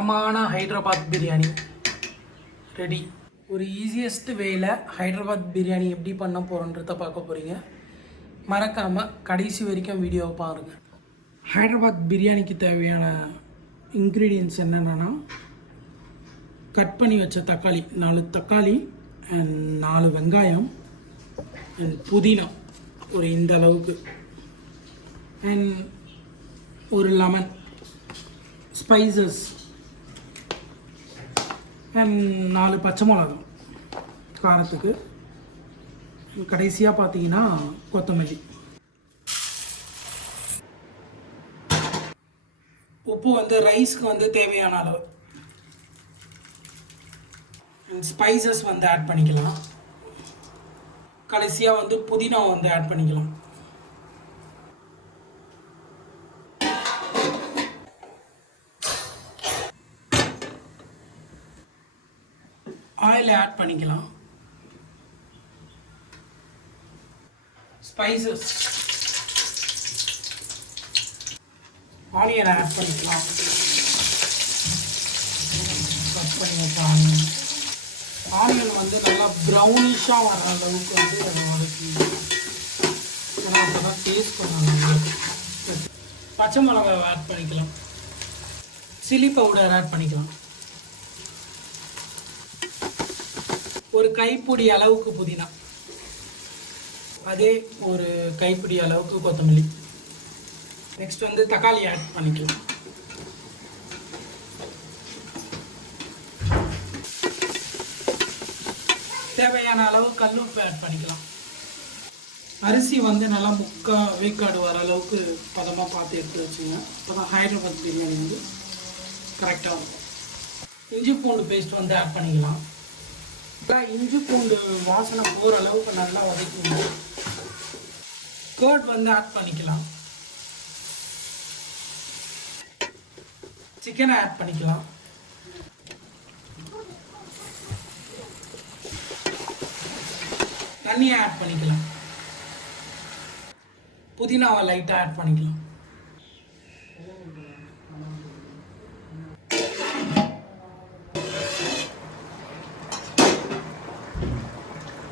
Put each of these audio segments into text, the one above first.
தரமான ஹைதராபாத் பிரியாணி ரெடி. ஒரு ஈஸியஸ்ட் வேயில் ஹைதராபாத் பிரியாணி எப்படி பண்ண போகிறோன்றத பார்க்க போகிறீங்க. மறக்காமல் கடைசி வரைக்கும் வீடியோவை பாருங்கள். ஹைதராபாத் பிரியாணிக்கு தேவையான இன்க்ரீடியன்ட்ஸ் என்னென்னா, கட் பண்ணி வச்ச தக்காளி 4 தக்காளி அண்ட் 4 வெங்காயம் அண்ட் புதினா ஒரு இந்த அளவுக்கு அண்ட் ஒரு லெமன், ஸ்பைசஸ் அண்ட் 4 பச்சை மிளகாய் காரத்துக்கு. கடைசியாக பார்த்தீங்கன்னா கொத்தமல்லி. உப்பு வந்து ரைஸ்க்கு வந்து தேவையான அளவு. ஸ்பைசஸ் வந்து ஆட் பண்ணிக்கலாம். கடைசியாக வந்து புதினா வந்து ஆட் பண்ணிக்கலாம். ஆயில் ஆட் பண்ணிக்கலாம். ஸ்பைசஸ், ஆனியன் ஆட் பண்ணிக்கலாம். கட் பண்ணி வச்ச ஆனியன் வந்து நல்லா ப்ரௌனிஷாக வர அளவுக்கு வந்து அதை வதக்கிக்கலாம். ஏன்னா அப்போ தான் டேஸ்ட் கொஞ்சம் நல்லா இருக்கும். பச்சை மிளகாய் ஆட் பண்ணிக்கலாம். சில்லி பவுடர் ஆட் பண்ணிக்கலாம். ஒரு கைப்பிடி அளவுக்கு புதினா, அதே ஒரு கைப்பிடி அளவுக்கு கொத்தமல்லி. நெக்ஸ்ட் வந்து தக்காளி ஆட் பண்ணிக்கலாம். தேவையான அளவு கல்லுப்பு ஆட் பண்ணிக்கலாம். அரிசி வந்து நல்லா வேக்காடு வர அளவுக்கு பதமாக பார்த்து எடுத்து வச்சுங்க. அப்போ தான் ஹைதராபாத் பிரியாணி வந்து கரெக்டாக இருக்கும். இஞ்சி பூண்டு பேஸ்ட் வந்து ஆட் பண்ணிக்கலாம். இஞ்சி பூண்டு வாசனை போகிற அளவுக்கு நல்லா வதக்கணும். கர்ட் வந்து ஆட் பண்ணிக்கலாம். சிக்கனை ஆட் பண்ணிக்கலாம். தண்ணியை ஆட் பண்ணிக்கலாம். புதினாவை லைட்டாக ஆட் பண்ணிக்கலாம்.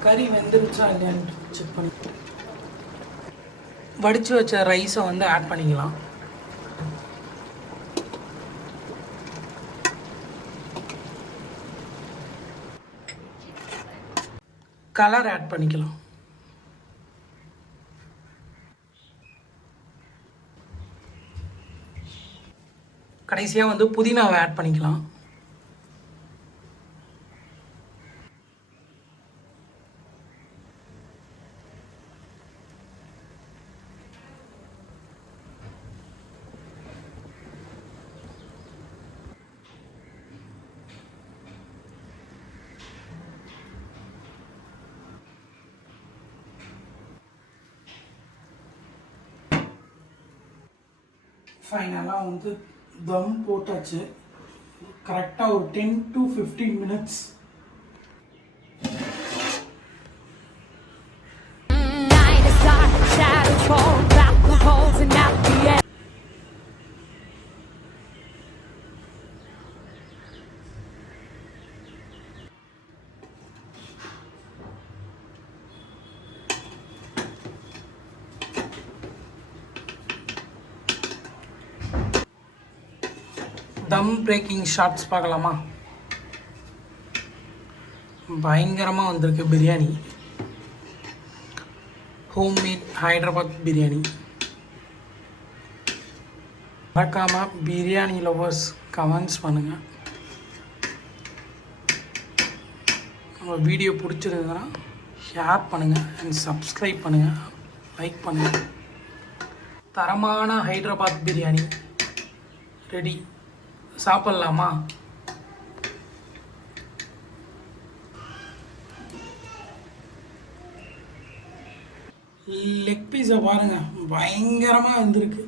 கறி வெந்துருச்சா இல்லையான்னு செக் பண்ணி வடித்து வச்ச ரைஸை வந்து ஆட் பண்ணிக்கலாம். கலர் ஆட் பண்ணிக்கலாம். கடைசியாக வந்து புதினாவை ஆட் பண்ணிக்கலாம். ஃபைனலாக வந்து தம் போட்டாச்சு. கரெக்டாக ஒரு 10 to 15 மினிட்ஸ். தம் பிரேக்கிங் ஷாட்ஸ் பார்க்கலாமா? பயங்கரமாக வந்திருக்கு பிரியாணி. ஹோம்மேட் ஹைதராபாத் பிரியாணி. மறக்காமல் பிரியாணி லவர்ஸ் கமெண்ட்ஸ் பண்ணுங்கள். நம்ம வீடியோ பிடிச்சிருந்ததுன்னா ஷேர் பண்ணுங்கள் அண்ட் சப்ஸ்கிரைப் பண்ணுங்கள், லைக் பண்ணுங்கள். தரமான ஹைதராபாத் பிரியாணி ரெடி. சாப்பிட்லாமா? லெக் பீஸை பாருங்க, பயங்கரமாக வந்திருக்கு.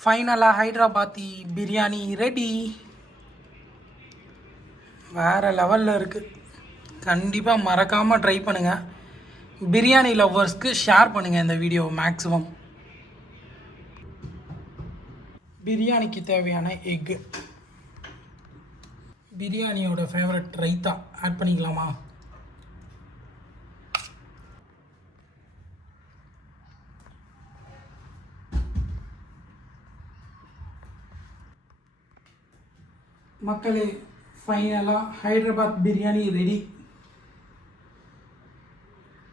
ஃபைனலாக ஹைதராபாத்தி பிரியாணி ரெடி. வேறு லெவலில் இருக்குது. கண்டிப்பாக மறக்காமல் ட்ரை பண்ணுங்கள். பிரியாணி லவ்வர்ஸ்க்கு ஷேர் பண்ணுங்கள் இந்த வீடியோ மேக்ஸிமம். பிரியாணிக்கு தேவையான எக்கு, பிரியாணியோட ஃபேவரட் ரைத்தா ஆட் பண்ணிக்கலாமா? மக்களே, ஃபைனலாக ஹைதராபாத் பிரியாணி ரெடி.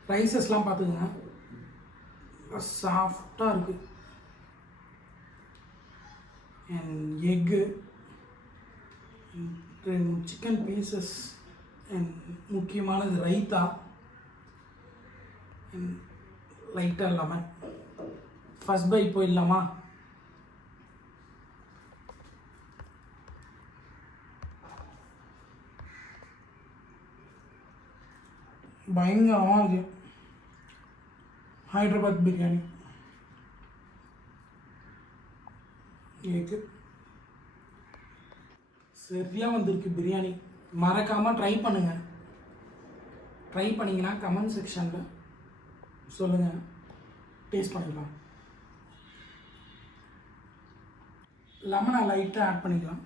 ரைஸஸ்லாம் பார்த்துக்குங்க, சாஃப்டாக இருக்குது. And egg, chicken pieces, and முக்கியமானது ரைத்தா, அண்ட் லைட்டாக லெமன். ஃபஸ்ட் பைட் போயிடலாமா? பயங்கரமாக இருக்குது ஹைதராபாத் பிரியாணி. எக்கு சரியாக வந்திருக்கு பிரியாணி. மறக்காமல் ட்ரை பண்ணுங்கள். ட்ரை பண்ணிங்கன்னா கமெண்ட் செக்ஷனில் சொல்லுங்கள், டேஸ்ட் பண்ணிக்கலாம். லெமனை லைட்டாக ஆட் பண்ணிக்கலாம்.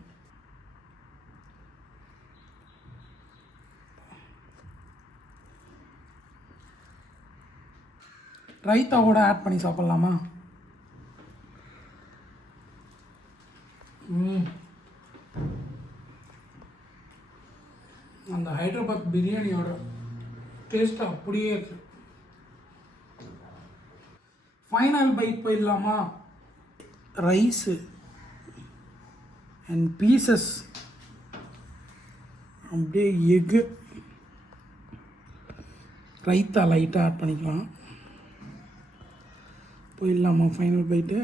ரைத்தாவோட ஆட் பண்ணி சாப்பிட்லாமா? அந்த ஹைதராபாத் பிரியாணியோட டேஸ்ட் அப்படியே இருக்கு. ஃபைனல் பைட் போயிடலாமா? ரைஸு அண்ட் பீசஸ், அப்படியே எக்கு, ரைத்தா லைட்டாக ஆட் பண்ணிக்கலாம். போயிடலாமா ஃபைனல் பைட்டு?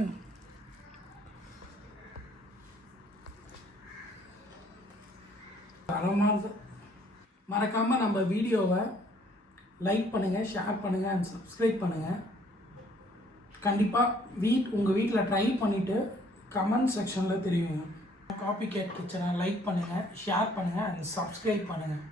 தரமாக. மறக்காமல் நம்ம வீடியோவை லைக் பண்ணுங்கள், ஷேர் பண்ணுங்கள் அண்ட் சப்ஸ்கிரைப் பண்ணுங்கள். கண்டிப்பாக உங்கள் வீட்டில் ட்ரை பண்ணிவிட்டு கமெண்ட் செக்ஷனில் தெரிவிங்க. காப்பி கேட் கிச்சனை லைக் பண்ணுங்கள், ஷேர் பண்ணுங்கள் அண்ட் சப்ஸ்கிரைப் பண்ணுங்கள்.